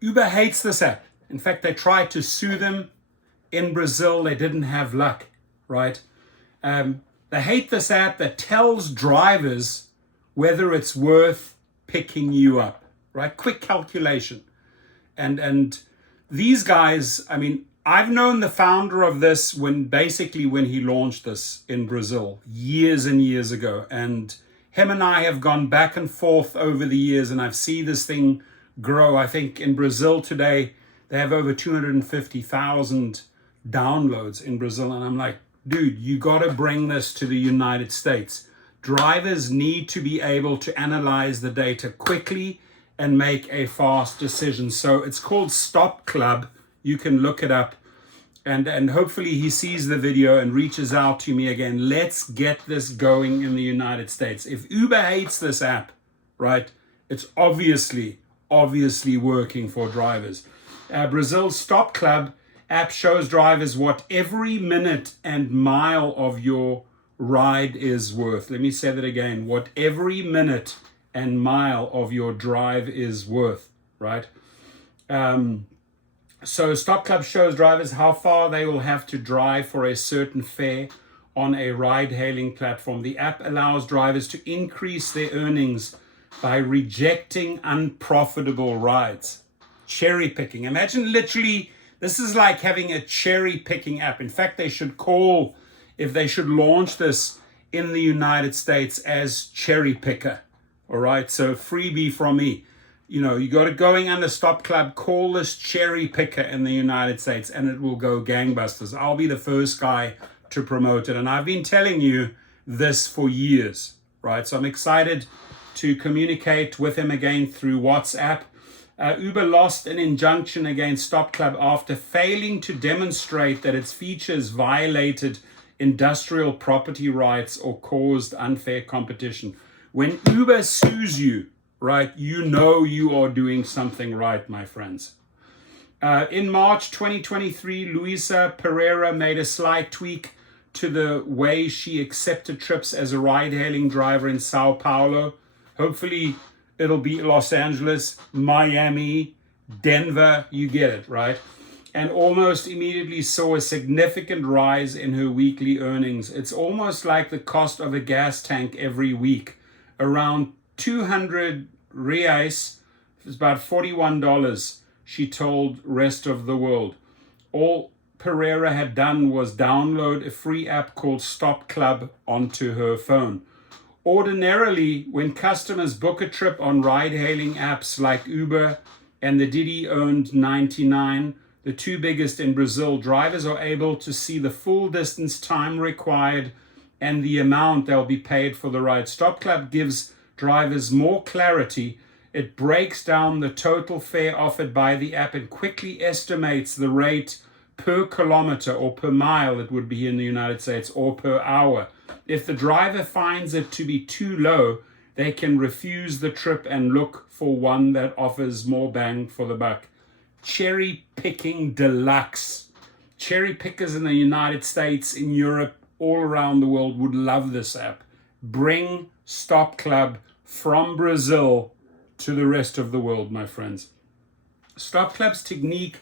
Uber hates this app. In fact, they tried to sue them in Brazil. They didn't have luck, right? They hate this app that tells drivers whether it's worth picking you up, right? Quick calculation. And these guys, I mean, I've known the founder of this when he launched this in Brazil years and years ago. And him and I have gone back and forth over the years, and I've seen this thing grow. I think in Brazil today, they have over 250,000 downloads in Brazil. And I'm like, dude, you got to bring this to the United States. Drivers need to be able to analyze the data quickly and make a fast decision. So it's called Stop Club. You can look it up. And hopefully he sees the video and reaches out to me again. Let's get this going in the United States. If Uber hates this app, right, it's obviously working for drivers. Brazil's Stop Club app shows drivers what every minute and mile of your ride is worth. Let me say that again. What every minute and mile of your drive is worth, right? So Stop Club shows drivers how far they will have to drive for a certain fare on a ride-hailing platform. The app allows drivers to increase their earnings by rejecting unprofitable rides. Cherry picking. Imagine literally, this is like having a cherry picking app. In fact, they should launch this in the United States as Cherry Picker. All right, so freebie from me. You know, you got it going under Stop Club, call this Cherry Picker in the United States, and it will go gangbusters. I'll be the first guy to promote it. And I've been telling you this for years, right? So I'm excited to communicate with him again through WhatsApp. Uber lost an injunction against Stop Club after failing to demonstrate that its features violated industrial property rights or caused unfair competition. When Uber sues you, right, you know you are doing something right, my friends. In March 2023, Luisa Pereira made a slight tweak to the way she accepted trips as a ride-hailing driver in Sao Paulo. Hopefully, it'll be Los Angeles, Miami, Denver, you get it, right? And almost immediately saw a significant rise in her weekly earnings. It's almost like the cost of a gas tank every week. Around 200 reais, it's about $41, she told Rest of the World. All Pereira had done was download a free app called Stop Club onto her phone. Ordinarily, when customers book a trip on ride-hailing apps like Uber and the Didi-owned 99, the two biggest in Brazil, drivers are able to see the full distance time required and the amount they'll be paid for the ride. Stop Club gives drivers more clarity. It breaks down the total fare offered by the app and quickly estimates the rate per kilometer or per mile, it would be in the United States, or per hour. If the driver finds it to be too low, they can refuse the trip and look for one that offers more bang for the buck. Cherry picking deluxe. Cherry pickers in the United States, in Europe, all around the world would love this app. Bring Stop Club from Brazil to the rest of the world, my friends. Stop Club's technique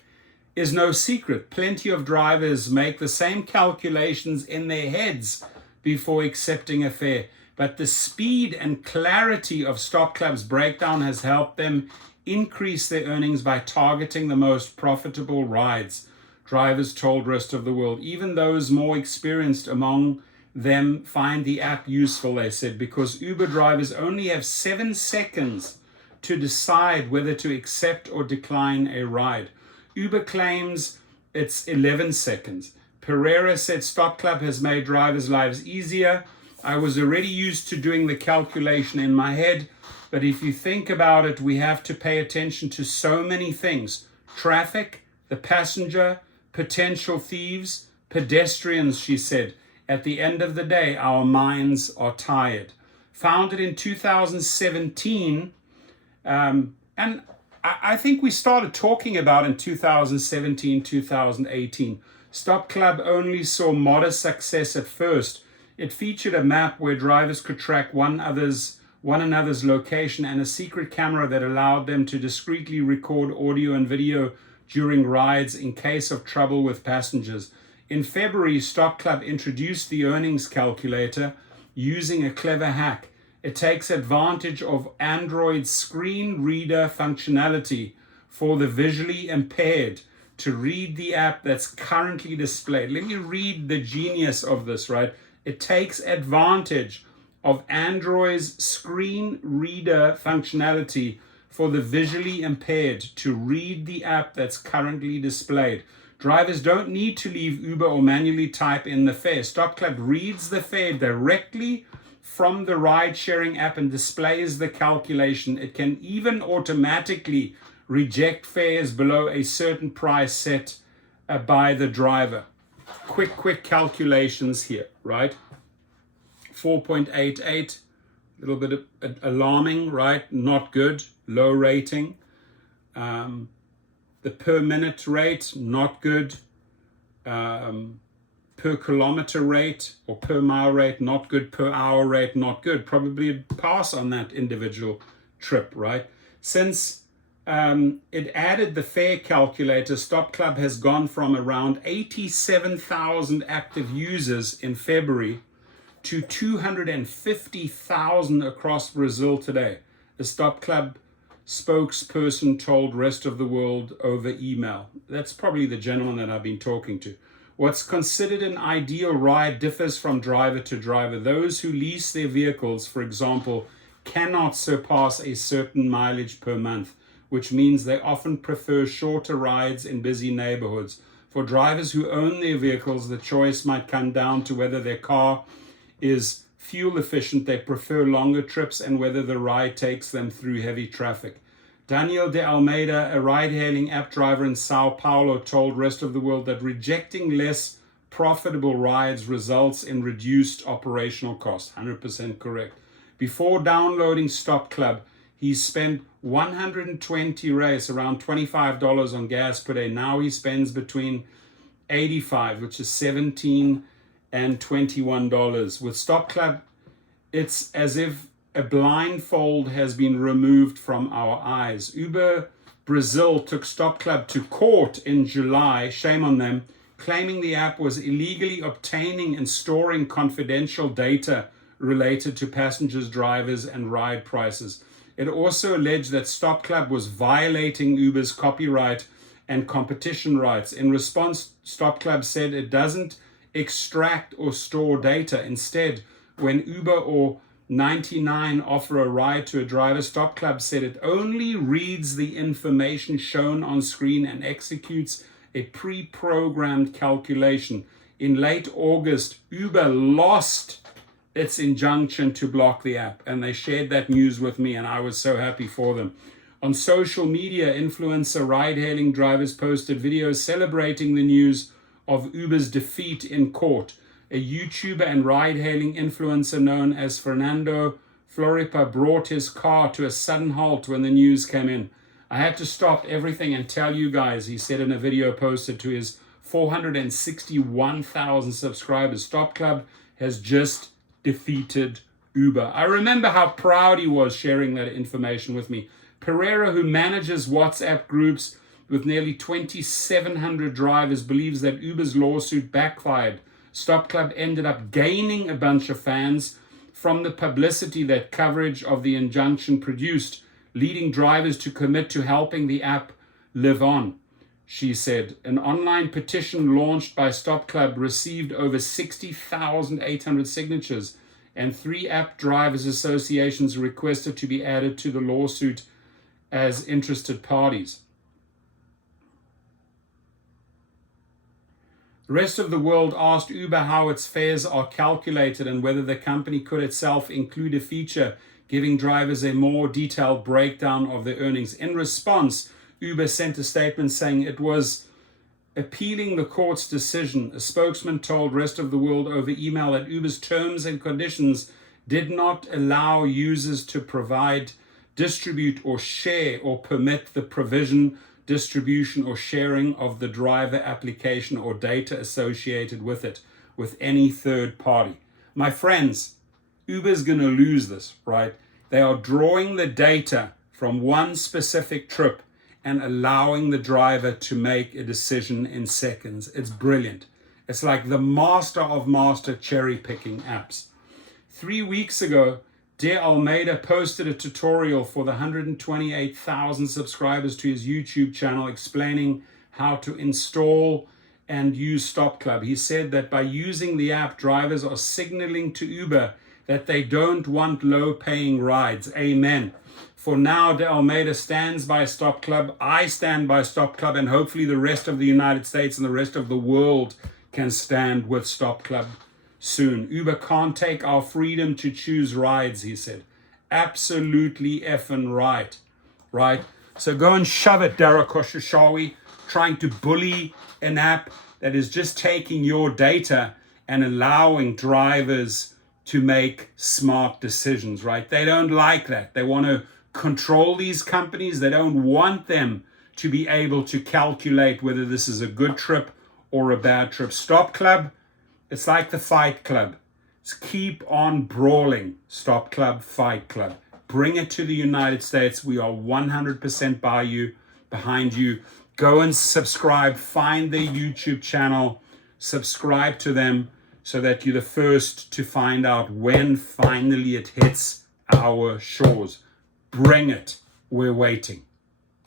is no secret. Plenty of drivers make the same calculations in their heads before accepting a fare. But the speed and clarity of Stop Club's breakdown has helped them increase their earnings by targeting the most profitable rides. Drivers told Rest of the World. Even those more experienced among them find the app useful, they said, because Uber drivers only have 7 seconds to decide whether to accept or decline a ride. Uber claims it's 11 seconds. Pereira said Stop Club has made drivers' lives easier. I was already used to doing the calculation in my head, but if you think about it, we have to pay attention to so many things. Traffic, the passenger, potential thieves, pedestrians, she said. At the end of the day, our minds are tired. Founded in 2017, and I think we started talking about in 2017, 2018. Stop Club only saw modest success at first. It featured a map where drivers could track one one another's location, and a secret camera that allowed them to discreetly record audio and video during rides in case of trouble with passengers. In February, Stop Club introduced the earnings calculator using a clever hack. It takes advantage of Android's screen reader functionality for the visually impaired to read the app that's currently displayed. Let me read the genius of this, right? It takes advantage of Android's screen reader functionality for the visually impaired to read the app that's currently displayed. Drivers don't need to leave Uber or manually type in the fare. Stop Club reads the fare directly from the ride-sharing app and displays the calculation. It can even automatically reject fares below a certain price set by the driver. Quick calculations here, right? 4.88, a little bit alarming, right? Not good, low rating. The per minute rate, not good. Per kilometer rate or per mile rate, not good. Per hour rate, not good. Probably a pass on that individual trip, right? Since it added the fare calculator, Stop Club has gone from around 87,000 active users in February to 250,000 across Brazil today. The Stop Club spokesperson told Rest of the World over email. That's probably the gentleman that I've been talking to. What's considered an ideal ride differs from driver to driver. Those who lease their vehicles, for example, cannot surpass a certain mileage per month, which means they often prefer shorter rides in busy neighborhoods. For drivers who own their vehicles, the choice might come down to whether their car is fuel efficient, they prefer longer trips, and whether the ride takes them through heavy traffic. Daniel de Almeida, a ride-hailing app driver in Sao Paulo, told Rest of the World that rejecting less profitable rides results in reduced operational costs. 100% correct. Before downloading Stop Club, he spent 120 reais, around $25 on gas per day. Now he spends between 85, which is 17 and $21. With Stop Club, it's as if a blindfold has been removed from our eyes. Uber Brazil took Stop Club to court in July, shame on them, claiming the app was illegally obtaining and storing confidential data related to passengers, drivers, and ride prices. It also alleged that Stop Club was violating Uber's copyright and competition rights. In response, Stop Club said it doesn't extract or store data. Instead, when Uber or 99 offer a ride to a driver, Stop Club said it only reads the information shown on screen and executes a pre-programmed calculation. In late August, Uber lost its injunction to block the app, and they shared that news with me, and I was so happy for them. On social media, influencer ride-hailing drivers posted videos celebrating the news of Uber's defeat in court. A YouTuber and ride-hailing influencer known as Fernando Floripa brought his car to a sudden halt when the news came in. I had to stop everything and tell you guys, he said in a video posted to his 461,000 subscribers. Stop Club has just defeated Uber. I remember how proud he was sharing that information with me. Pereira, who manages WhatsApp groups with nearly 2,700 drivers, believes that Uber's lawsuit backfired. Stop Club ended up gaining a bunch of fans from the publicity that coverage of the injunction produced, leading drivers to commit to helping the app live on, she said. An online petition launched by Stop Club received over 60,800 signatures, and 3 app drivers associations requested to be added to the lawsuit as interested parties. The Rest of the World asked Uber how its fares are calculated and whether the company could itself include a feature giving drivers a more detailed breakdown of their earnings. In response, Uber sent a statement saying it was appealing the court's decision. A spokesman told Rest of the World over email that Uber's terms and conditions did not allow users to provide, distribute, or share or permit the provision, distribution, or sharing of the driver application or data associated with it with any third party. My friends, Uber's going to lose this, right? They are drawing the data from one specific trip and allowing the driver to make a decision in seconds. It's brilliant. It's like the master of master cherry picking apps. 3 weeks ago, De Almeida posted a tutorial for the 128,000 subscribers to his YouTube channel explaining how to install and use Stop Club. He said that by using the app, drivers are signaling to Uber that they don't want low-paying rides. Amen. For now, De Almeida stands by Stop Club. I stand by Stop Club, and hopefully the rest of the United States and the rest of the world can stand with Stop Club soon. Uber can't take our freedom to choose rides, he said. Absolutely effing right. Right? So go and shove it, Dara Khosrowshahi, trying to bully an app that is just taking your data and allowing drivers to make smart decisions, right? They don't like that. They want to control these companies. They don't want them to be able to calculate whether this is a good trip or a bad trip. Stop Club, it's like the Fight Club. It's keep on brawling. Stop Club, Fight Club. Bring it to the United States. We are 100% behind you. Go and subscribe. Find their YouTube channel. Subscribe to them so that you're the first to find out when finally it hits our shores. Bring it. We're waiting.